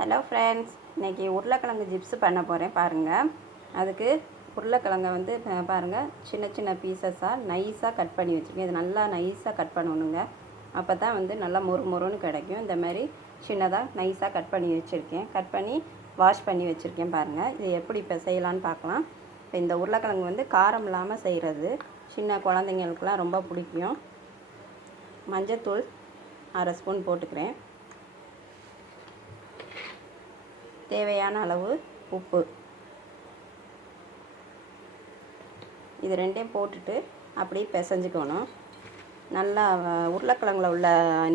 Hello friends, இன்றைக்கி உருளைக்கிழங்கு GIFs பண்ண போகிறேன் பாருங்கள். அதுக்கு உருளைக்கிழங்கை வந்து பாருங்கள், சின்ன சின்ன பீசஸாக நைஸாக கட் பண்ணி வச்சுருக்கேன். இது நல்லா நைஸாக கட் பண்ணணுங்க, அப்போ தான் வந்து நல்லா மொறுன்னு கிடைக்கும். இந்த மாதிரி சின்னதாக நைஸாக கட் பண்ணி வச்சுருக்கேன். கட் பண்ணி வாஷ் பண்ணி வச்சுருக்கேன் பாருங்கள். இது எப்படி இப்போ செய்யலான்னு பார்க்கலாம். இப்போ இந்த உருளைக்கிழங்கு வந்து காரம் இல்லாமல் செய்கிறது சின்ன குழந்தைங்களுக்குலாம் ரொம்ப பிடிக்கும். மஞ்சத்தூள் 1/2 ஸ்பூன் போட்டுக்கிறேன். தேவையான அளவு உப்பு, இது ரெண்டையும் போட்டுட்டு அப்படியே பிசைஞ்சுக்கணும். நல்லா உருளைக்கிழங்குல உள்ள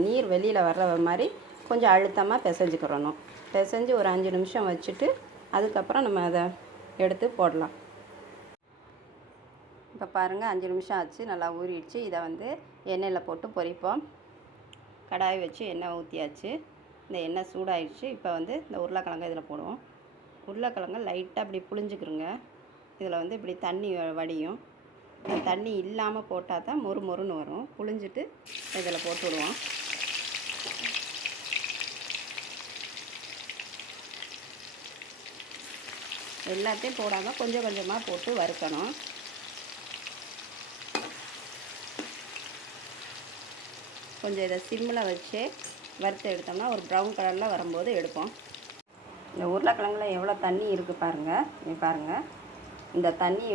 நீர் வெளியில் வர்ற மாதிரி கொஞ்சம் அழுத்தமாக பிசைஞ்சுக்கிறணும். பிசைஞ்சு ஒரு 5 நிமிஷம் வச்சுட்டு அதுக்கப்புறம் நம்ம அதை எடுத்து போடலாம். இப்போ பாருங்கள், 5 நிமிஷம் ஆச்சு, நல்லா ஊறிடுச்சு. இதை வந்து எண்ணெயில் போட்டு பொரிப்போம். கடாய் வச்சு எண்ணெய் ஊற்றியாச்சு. இந்த எண்ணெய் சூடாயிடுச்சு. இப்போ வந்து இந்த உருளைக்கிழங்கு இதில் போடுவோம். உருளைக்கிழங்கு லைட்டாக இப்படி புழிஞ்சுக்கிறோங்க. இதில் வந்து இப்படி தண்ணி வடியும். தண்ணி இல்லாமல் போட்டால் தான் மொறுன்னு வரும். புழிஞ்சிட்டு இதில் போட்டு விடுவோம். எல்லாத்தையும் போடாமல் கொஞ்சம் கொஞ்சமாக போட்டு வறுக்கணும். கொஞ்சம் இதை சிம்மில் வச்சு வறுத்து எடுத்தோம்னா ஒரு ப்ரௌன் கலரில் வரும்போது எடுப்போம். இந்த உருளைக்கிழங்குல எவ்வளோ தண்ணி இருக்குது பாருங்கள். இது பாருங்கள், இந்த தண்ணி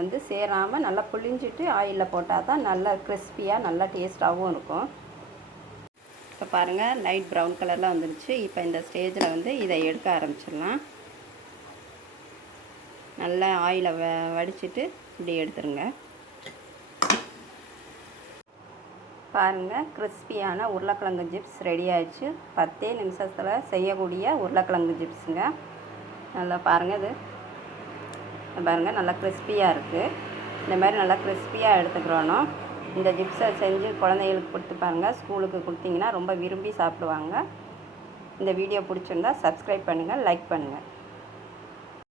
வந்து சேராமல் நல்லா புழிஞ்சிட்டு ஆயிலில் போட்டால் தான் நல்லா கிறிஸ்பியாக நல்லா டேஸ்ட்டாகவும் இருக்கும். இப்போ பாருங்கள், லைட் ப்ரௌன் கலரில் வந்துருச்சு. இப்போ இந்த ஸ்டேஜில் வந்து இதை எடுக்க ஆரம்பிச்சிடலாம். நல்லா ஆயிலை வடிச்சிட்டு இப்படி எடுத்துருங்க. பாருங்கள், கிறிஸ்பியான உருளைக்கிழங்கு ஜிப்ஸ் ரெடி ஆயிடுச்சு. 10 நிமிஷத்தில் செய்யக்கூடிய உருளைக்கிழங்கு ஜிப்ஸுங்க. நல்லா பாருங்கள், இது பாருங்கள் நல்லா கிறிஸ்பியாக இருக்குது. இந்த மாதிரி நல்லா கிறிஸ்பியாக எடுத்துக்கிறோம். இந்த ஜிப்ஸை செஞ்சு குழந்தைகளுக்கு கொடுத்து பாருங்கள். ஸ்கூலுக்கு கொடுத்தீங்கன்னா ரொம்ப விரும்பி சாப்பிடுவாங்க. இந்த வீடியோ பிடிச்சிருந்தா சப்ஸ்கிரைப் பண்ணுங்கள், லைக் பண்ணுங்கள்.